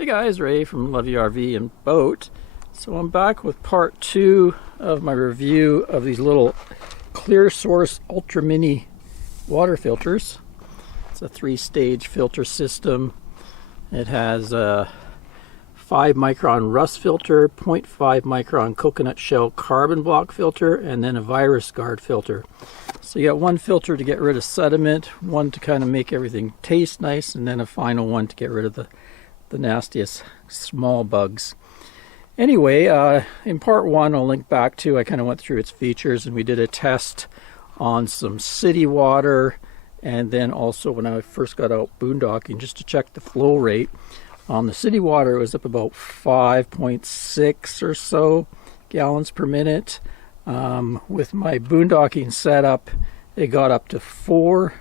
Hey guys, Ray from Love Your RV and Boat. So I'm back with part 2 of my review of these little Clearsource Ultra Mini water filters. It's a 3-stage filter system. It has a 5 micron rust filter, 0.5 micron coconut shell carbon block filter, and then a virus guard filter. So you got one filter to get rid of sediment, one to kind of make everything taste nice, and then a final one to get rid of the nastiest small bugs. Anyway, in part 1 I'll link back to, I kind of went through its features, and we did a test on some city water, and then also when I first got out boondocking just to check the flow rate. On the city water it was up about 5.6 or so gallons per minute. With my boondocking setup it got up to 4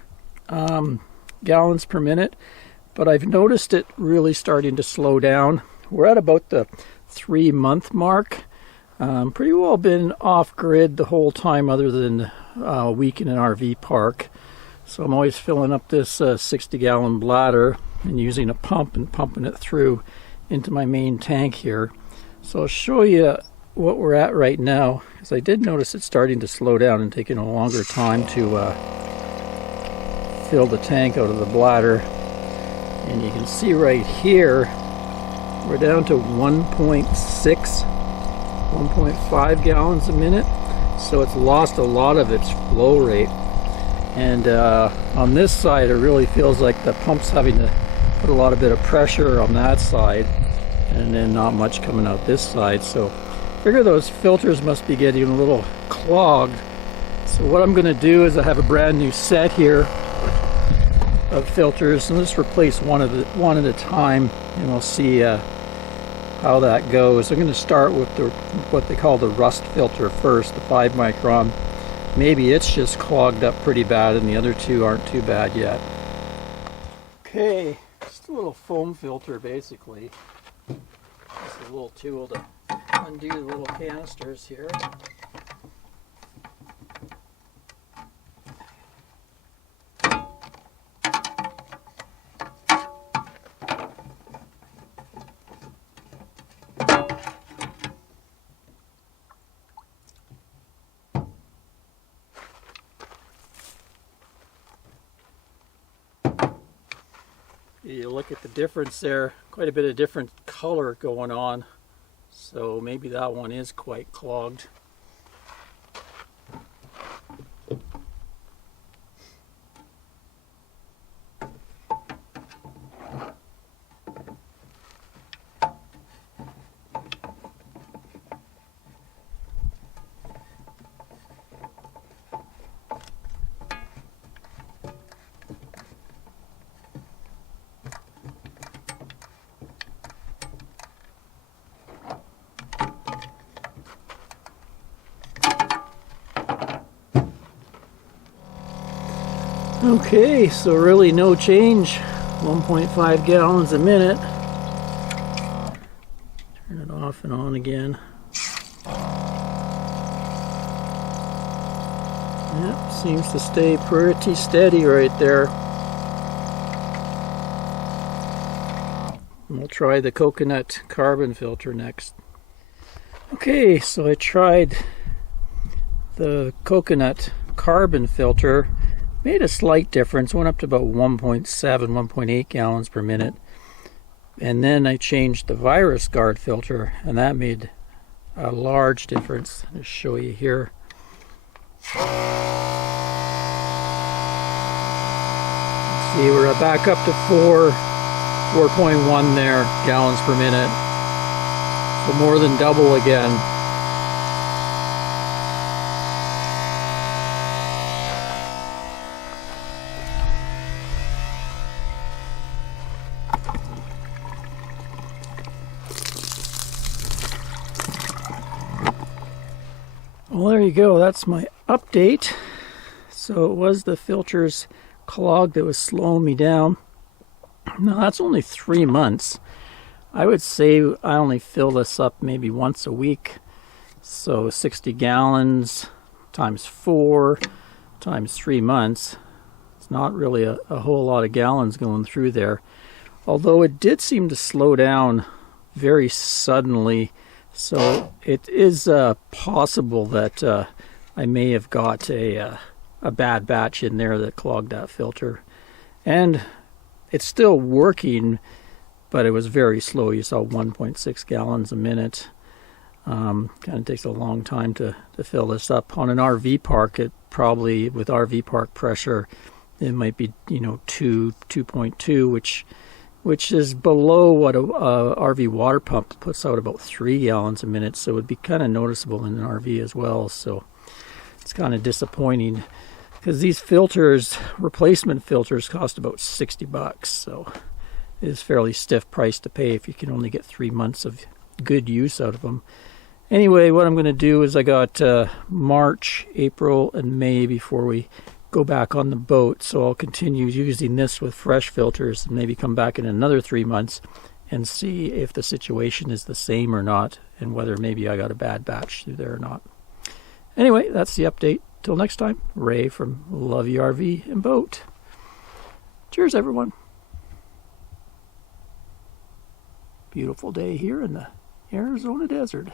gallons per minute. But I've noticed it really starting to slow down. We're at about the 3-month mark. Pretty well been off grid the whole time other than a week in an RV park. So I'm always filling up this 60-gallon bladder and using a pump and pumping it through into my main tank here. So I'll show you what we're at right now, because I did notice it starting to slow down and taking a longer time to fill the tank out of the bladder. And you can see right here, we're down to 1.5 gallons a minute. So it's lost a lot of its flow rate. And on this side, it really feels like the pump's having to put a lot of bit of pressure on that side, and then not much coming out this side. So I figure those filters must be getting a little clogged. So what I'm going to do is I have a brand new set here of filters, and let's replace one at a time, and we'll see how that goes. I'm going to start with what they call the rust filter first, the 5 micron. Maybe it's just clogged up pretty bad and the other two aren't too bad yet. Okay, just a little foam filter basically. Just a little tool to undo the little canisters here. You look at the difference there, quite a bit of different color going on, so maybe that one is quite clogged. Okay, so really no change, 1.5 gallons a minute. Turn it off and on again. Yep, seems to stay pretty steady right there. And we'll try the coconut carbon filter next. Okay, so I tried the coconut carbon filter. Made a slight difference, went up to about 1.7, 1.8 gallons per minute. And then I changed the virus guard filter, and that made a large difference. I'll show you here. See, we're back up to 4.1 there gallons per minute. So more than double again. Well, there you go. That's my update. So it was the filters clogged that was slowing me down. Now that's only 3 months. I would say I only fill this up maybe once a week. So 60 gallons times 4 times 3 months. It's not really a whole lot of gallons going through there. although it did seem to slow down very suddenly. So it is possible that I may have got a bad batch in there that clogged that filter. And it's still working, but it was very slow. You saw 1.6 gallons a minute. Kind of takes a long time to fill this up. On an RV park, it probably, with RV park pressure, it might be 2.2, which is below what a RV water pump puts out, about 3 gallons a minute. So it would be kind of noticeable in an RV as well. So it's kind of disappointing, because these filters, replacement filters, cost about $60. So it is fairly stiff price to pay if you can only get 3 months of good use out of them. Anyway, what I'm going to do is I got March, April, and May before we go back on the boat. So I'll continue using this with fresh filters and maybe come back in another 3 months and see if the situation is the same or not, and whether maybe I got a bad batch through there or not. Anyway, that's the update. Till next time, Ray from Love You RV and Boat. Cheers, everyone. Beautiful day here in the Arizona desert.